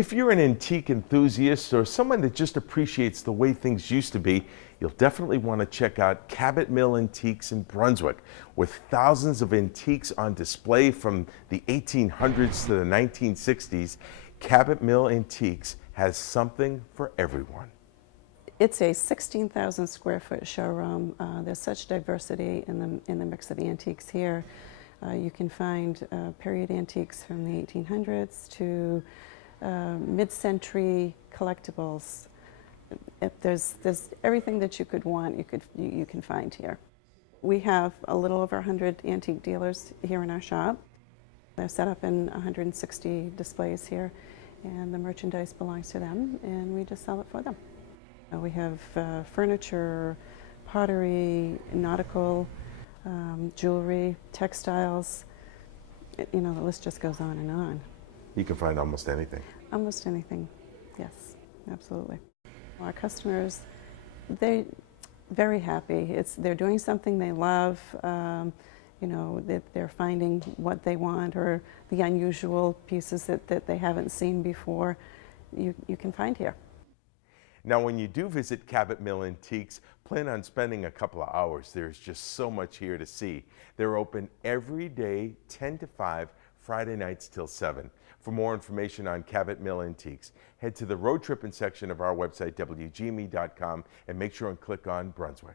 If you're an antique enthusiast or someone that just appreciates the way things used to be, you'll definitely want to check out Cabot Mill Antiques in Brunswick. With thousands of antiques on display from the 1800s to the 1960s, Cabot Mill Antiques has something for everyone. It's a 16,000 square foot showroom. There's such diversity in the mix of the antiques here. You can find period antiques from the 1800s to mid-century collectibles. There's everything that you could want. You can find here. We have a little over 100 antique dealers here in our shop. They're set up in 160 displays here, and the merchandise belongs to them, and we just sell it for them. We have furniture, pottery, nautical, jewelry, textiles. You know, the list just goes on and on. You can find almost anything. Almost anything, yes, absolutely. Our customers, they're very happy. They're doing something they love. You know, they're finding what they want or the unusual pieces that they haven't seen before. You can find here. Now, when you do visit Cabot Mill Antiques, plan on spending a couple of hours. There's just so much here to see. They're open every day, 10 to 5, Friday nights till 7. For more information on Cabot Mill Antiques, head to the Road Trippin section of our website, WGME.com, and make sure and click on Brunswick.